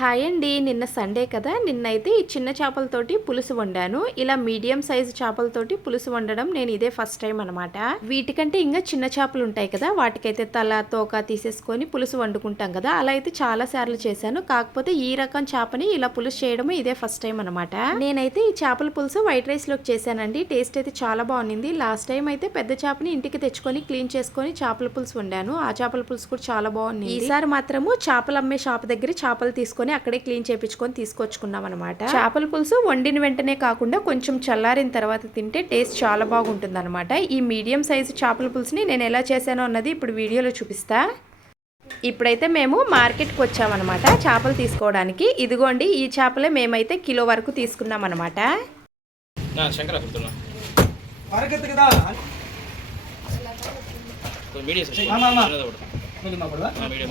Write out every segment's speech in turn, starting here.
Hi అండి. నిన్న Sunday కదా నిన్నైతే ఈ చిన్న చేపలతోటి పులుసు వండాను. ఇలా మీడియం సైజు చేపలతోటి పులుసు వండడం నేను ఇదే ఫస్ట్ టైం అనమాట వీటికంటే ఇంకా చిన్న చేపలు ఉంటాయి కదా వాటికైతే తల తోక తీసేసుకొని పులుసు వండుకుంటాం కదా అలా అయితే చాలా సార్లు చేశాను. కాకపోతే ఈ రకం చేపని ఇలా పులుసు చేయడం ఇదే ఫస్ట్ టైం అనమాట నేనైతే ఈ చేపల పులుసు వైట్ రైస్లోకి చేశానండి. టేస్ట్ అయితే చాలా బాగుంది లాస్ట్ టైం అయితే పెద్ద చేపని ఇంటికి తెచ్చుకొని క్లీన్ చేసుకొని చేపల పులుసు వండాను. ఆ చేపల పులుసు కూడా చాలా బాగుంది ఈసారి మాత్రము చేపలు అమ్మే షాప్ దగ్గర చేపలు తీసుకొని చేసుకొని అక్కడే క్లీన్ చేయించుకొని తీసుకొచ్చుకున్నాం అనమాట చేపల పులుసు వండిన వెంటనే కాకుండా కొంచెం చల్లారిన తర్వాత తింటే టేస్ట్ చాలా బాగుంటుంది అనమాట ఈ మీడియం సైజు చేపల పులుసుని నేను ఎలా చేశానో అన్నది ఇప్పుడు వీడియోలో చూపిస్తా. ఇప్పుడైతే మేము మార్కెట్కి వచ్చామన్నమాట చేపలు తీసుకోవడానికి. ఇదిగోండి ఈ చేపలే మేమైతే కిలో వరకు తీసుకున్నాం అనమాట మీడియం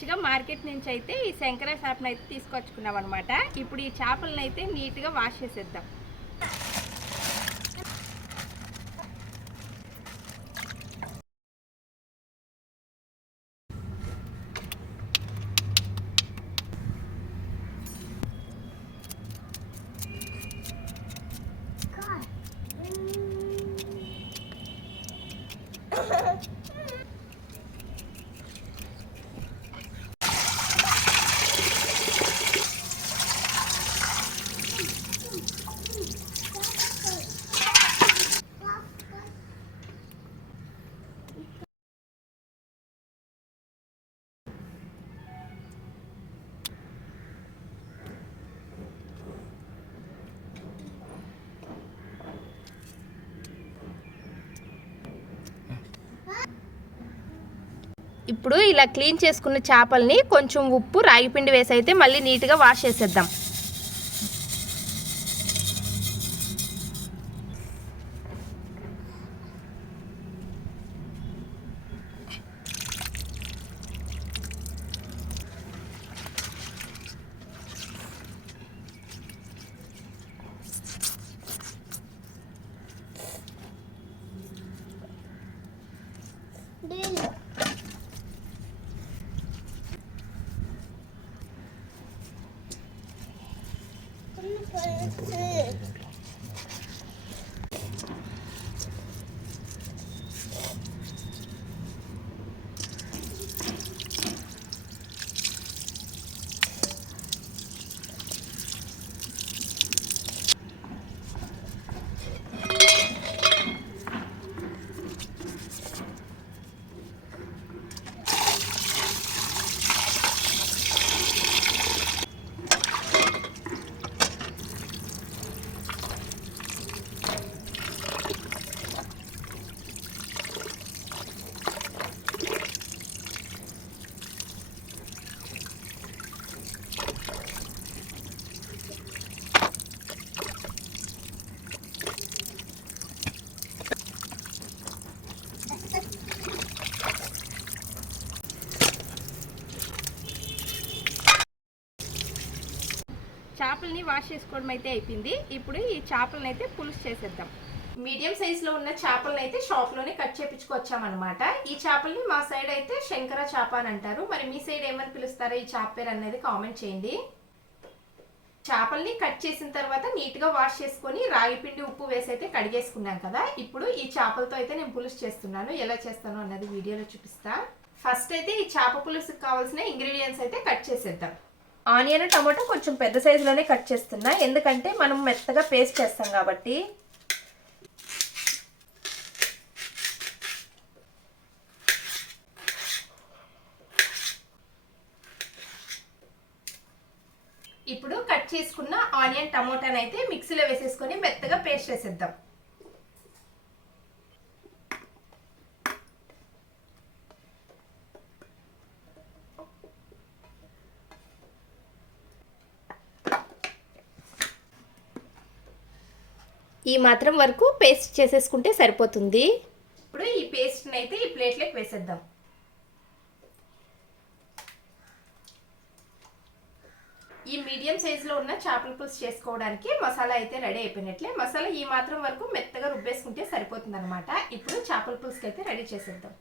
ఫ్రెష్గా మార్కెట్ నుంచి అయితే ఈ శంకర చేపను అయితే తీసుకొచ్చుకున్నాం అనమాట ఇప్పుడు ఈ చేపలను అయితే నీట్గా వాష్ చేసేద్దాం. ఇప్పుడు ఇలా క్లీన్ చేసుకున్న చేపల్ని కొంచెం ఉప్పు రాగిపిండి వేసి అయితే మళ్ళీ నీట్గా వాష్ చేసేద్దాం. చేపల్ని వాష్ చేసుకోవడం అయితే అయిపోయింది. ఇప్పుడు ఈ చేపలను అయితే పులుసు చేసేద్దాం. మీడియం సైజులో ఉన్న చేపలను అయితే షాప్లోనే కట్ చేపించుకొచ్చామన్నమాట. ఈ చేపల్ని మా సైడ్ అయితే శంకర చేప అని అంటారు. మరి మీ సైడ్ ఏమని పిలుస్తారో ఈ చేప పేరు అనేది కామెంట్ చేయండి. చేపల్ని కట్ చేసిన తర్వాత నీట్గా వాష్ చేసుకొని రాగి పిండి ఉప్పు వేసి అయితే కడిగేసుకున్నాం కదా. ఇప్పుడు ఈ చేపలతో అయితే నేను పులుసు చేస్తున్నాను. ఎలా చేస్తాను అన్నది వీడియోలో చూపిస్తా. ఫస్ట్ అయితే ఈ చేప పులుసుకి కావాల్సిన ఇంగ్రీడియంట్స్ అయితే కట్ చేసేద్దాం. ఆనియన్ టమాటో కొంచెం పెద్ద సైజులోనే కట్ చేస్తున్నా. ఎందుకంటే మనం మెత్తగా పేస్ట్ చేస్తాం కాబట్టి. ఇప్పుడు కట్ చేసుకున్న ఆనియన్ టమోటాని అయితే మిక్సీలో వేసేసుకొని మెత్తగా పేస్ట్ చేసేద్దాం. ఈ మాత్రం వరకు పేస్ట్ చేసేసుకుంటే సరిపోతుంది. ఇప్పుడు ఈ పేస్ట్ని అయితే ఈ ప్లేట్లోకి వేసేద్దాం. ఈ మీడియం సైజులో ఉన్న చేపల పులుసు చేసుకోవడానికి మసాలా అయితే రెడీ అయిపోయినట్లే. మసాలా ఈ మాత్రం వరకు మెత్తగా రుబ్బేసుకుంటే సరిపోతుంది అనమాట ఇప్పుడు చేపల పులుసుకి అయితే రెడీ చేసేద్దాం.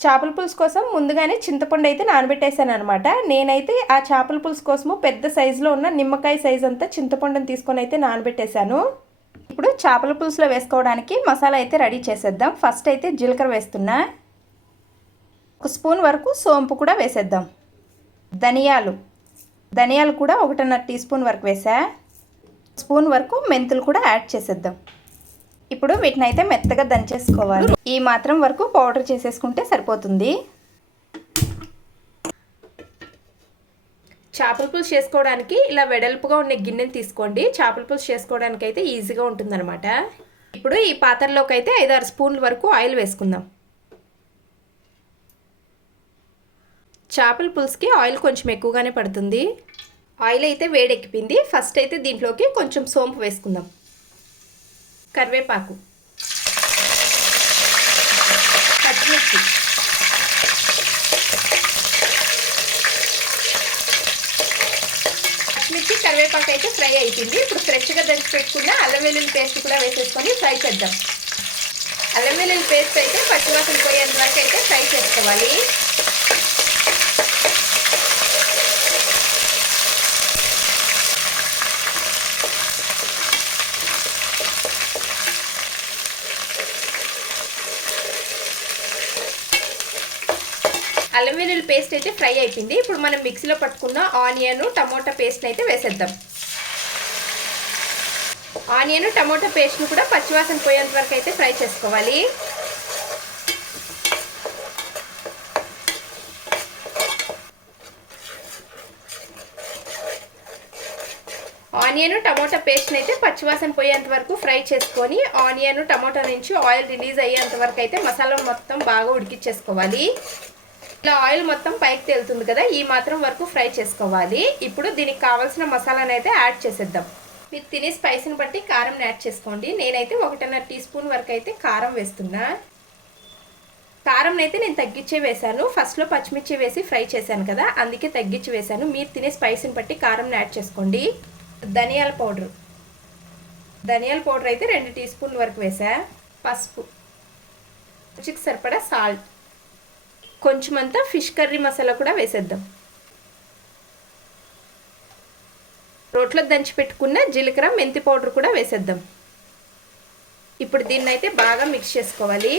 చేపల పులుసు కోసం ముందుగానే చింతపండు అయితే నానబెట్టేశాను అనమాట నేనైతే ఆ చేపల పులుసు కోసము పెద్ద సైజులో ఉన్న నిమ్మకాయ సైజ్ అంతా చింతపండుని తీసుకొని అయితే నానబెట్టేశాను. ఇప్పుడు చేపల పులుసులో వేసుకోవడానికి మసాలా అయితే రెడీ చేసేద్దాం. ఫస్ట్ అయితే జీలకర్ర వేస్తున్నా ఒక స్పూన్ వరకు సోంపు కూడా వేసేద్దాం. ధనియాలు. ధనియాలు కూడా ఒకటిన్నర టీ స్పూన్ వరకు వేసా. స్పూన్ వరకు మెంతులు కూడా యాడ్ చేసేద్దాం. ఇప్పుడు వీటిని అయితే మెత్తగా దంచేసుకోవాలి. ఈ మాత్రం వరకు పౌడర్ చేసేసుకుంటే సరిపోతుంది. చేపల పులుసు చేసుకోవడానికి ఇలా వెడల్పుగా ఉన్న గిన్నెని తీసుకోండి. చేపల పులుసు చేసుకోవడానికి అయితే ఈజీగా ఉంటుందన్నమాట. ఇప్పుడు ఈ పాత్రలోకి అయితే ఐదారు స్పూన్ల వరకు ఆయిల్ వేసుకుందాం. చేపల పులుసుకి ఆయిల్ కొంచెం ఎక్కువగానే పడుతుంది. ఆయిల్ అయితే వేడెక్కిపోయింది. ఫస్ట్ అయితే దీంట్లోకి కొంచెం సోంపు వేసుకుందాం. కరివేపాకు పచ్చిమిర్చి పచ్చిమిర్చి కరివేపాకు అయితే ఫ్రై అయిపోయింది. ఇప్పుడు ఫ్రెష్గా దంచి పెట్టుకున్న అల్లం వెల్లుల్లి పేస్ట్ కూడా వేసేసుకొని ఫ్రై చేద్దాం. అల్లం వెల్లుల్లి పేస్ట్ అయితే పచ్చివాసన పోయేంత వరకు అయితే ఫ్రై చేసుకోవాలి. అల్లం వెల్లుల్లి పేస్ట్ అయితే ఫ్రై అయిపోయింది. ఇప్పుడు మనం మిక్సీలో పట్టుకున్న ఆనియన్ టమోటా పేస్ట్ని అయితే వేసేద్దాం. ఆనియన్ టమోటా పేస్ట్ను కూడా పచ్చివాసన పోయేంత వరకు అయితే ఫ్రై చేసుకోవాలి. ఆనియన్ టమోటా పేస్ట్ని అయితే పచ్చివాసన పోయేంత వరకు ఫ్రై చేసుకొని ఆనియన్ టమోటా నుంచి ఆయిల్ రిలీజ్ అయ్యేంత వరకు అయితే మసాలా మొత్తం బాగా ఉడికిచ్చేసుకోవాలి. ఇలా ఆయిల్ మొత్తం పైకి తేలుతుంది కదా ఈ మాత్రం వరకు ఫ్రై చేసుకోవాలి. ఇప్పుడు దీనికి కావాల్సిన మసాలాను అయితే యాడ్ చేసేద్దాం. మీరు తినే స్పైసీని బట్టి కారం యాడ్ చేసుకోండి. నేనైతే ఒకటిన్నర టీ స్పూన్ వరకు అయితే కారం వేస్తున్నా. కారం అయితే నేను తగ్గించే వేశాను. ఫస్ట్లో పచ్చిమిర్చి వేసి ఫ్రై చేశాను కదా అందుకే తగ్గించి వేశాను. మీరు తినే స్పైసీని బట్టి కారం యాడ్ చేసుకోండి. ధనియాల పౌడర్. ధనియాల పౌడర్ అయితే రెండు టీ స్పూన్ వరకు వేసా పసుపు. రుచికి సరిపడా సాల్ట్ కొంచెం అంతా ఫిష్ కర్రీ మసాలా కూడా వేసేద్దాం. రోట్లో దంచి పెట్టుకున్న జీలకర్ర మెంతి పౌడర్ కూడా వేసేద్దాం. ఇప్పుడు దీన్ని అయితే బాగా మిక్స్ చేసుకోవాలి.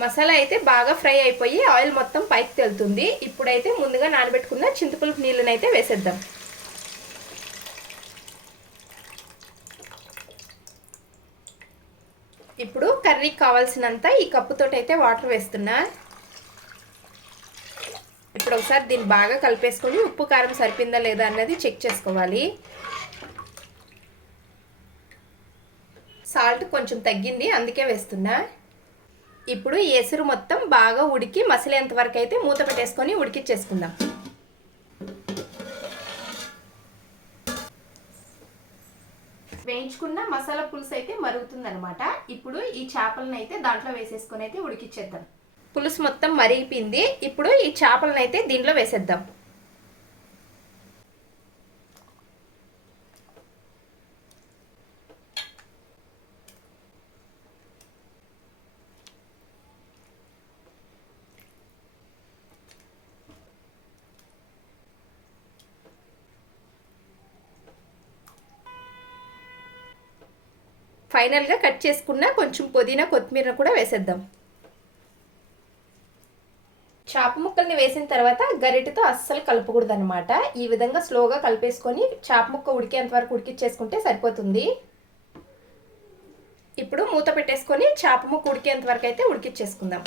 మసాలా అయితే బాగా ఫ్రై అయిపోయి ఆయిల్ మొత్తం పైకి తెలుతుంది. ఇప్పుడైతే ముందుగా నానబెట్టుకున్న చింతపులుపు నీళ్ళని అయితే వేసేద్దాం. ఇప్పుడు కర్రీకి కావాల్సినంత ఈ కప్పుతోటి అయితే వాటర్ వేస్తున్నా. ఇప్పుడు ఒకసారి దీన్ని బాగా కలిపేసుకొని ఉప్పు కారం సరిపోయిందా లేదా అన్నది చెక్ చేసుకోవాలి. సాల్ట్ కొంచెం తగ్గింది అందుకే వేస్తున్నా. ఇప్పుడు ఈ ఎసురు మొత్తం బాగా ఉడికి మసిలేంత వరకు అయితే మూత పెట్టేసుకొని ఉడికిచ్చేసుకుందాం. వేయించుకున్న మసాలా పులుసు అయితే మరుగుతుందనమాట ఇప్పుడు ఈ చేపలను అయితే దాంట్లో వేసేసుకొని అయితే ఉడికిచ్చేద్దాం. పులుసు మొత్తం మరిగిపోయింది. ఇప్పుడు ఈ చేపలను అయితే దీంట్లో వేసేద్దాం. ఫైనల్గా కట్ చేసుకున్న కొంచెం పుదీనా కొత్తిమీర కూడా వేసేద్దాం. చేప ముక్కల్ని వేసిన తర్వాత గరిటతో అస్సలు కలపకూడదు అనమాట ఈ విధంగా స్లోగా కలిపేసుకొని చేప ముక్క ఉడికేంత వరకు ఉడికిచ్చేసుకుంటే సరిపోతుంది. ఇప్పుడు మూత పెట్టేసుకొని చేప ముక్క ఉడికేంత వరకు అయితే ఉడికిచ్చేసుకుందాం.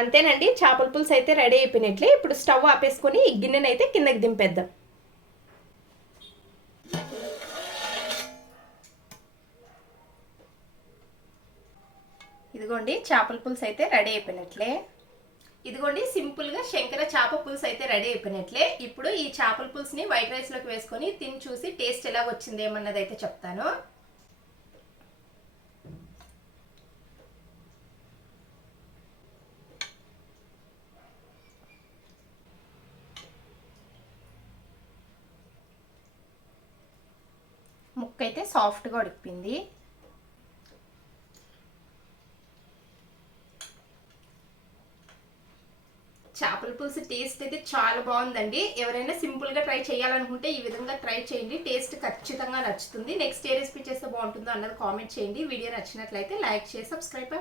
అంతేనండి చేపల పులుసు అయితే రెడీ అయిపోయినట్లే. ఇప్పుడు స్టవ్ ఆపేసుకొని ఈ గిన్నెనైతే కిందకి దింపేద్దాం. ఇదిగోండి చేపల పులుసు అయితే రెడీ అయిపోయినట్లే. ఇదిగోండి సింపుల్గా శంకర చేప పులుసు అయితే రెడీ అయిపోయినట్లే. ఇప్పుడు ఈ చేపల పులుసుని వైట్ రైస్లోకి వేసుకొని తిని చూసి టేస్ట్ ఎలా వచ్చింది ఏమన్నది అయితే చెప్తాను ముక్క అయితే సాఫ్ట్గా ఉడికిపోయింది చేపల పులుసు టేస్ట్ అయితే చాలా బాగుందండి. ఎవరైనా సింపుల్గా ట్రై చేయాలనుకుంటే ఈ విధంగా ట్రై చేయండి. టేస్ట్ ఖచ్చితంగా నచ్చుతుంది. నెక్స్ట్ ఏ రెసిపీ చేస్తే బాగుంటుందో అన్నది కామెంట్ చేయండి. వీడియో నచ్చినట్లయితే లైక్ చేసి సబ్స్క్రైబ్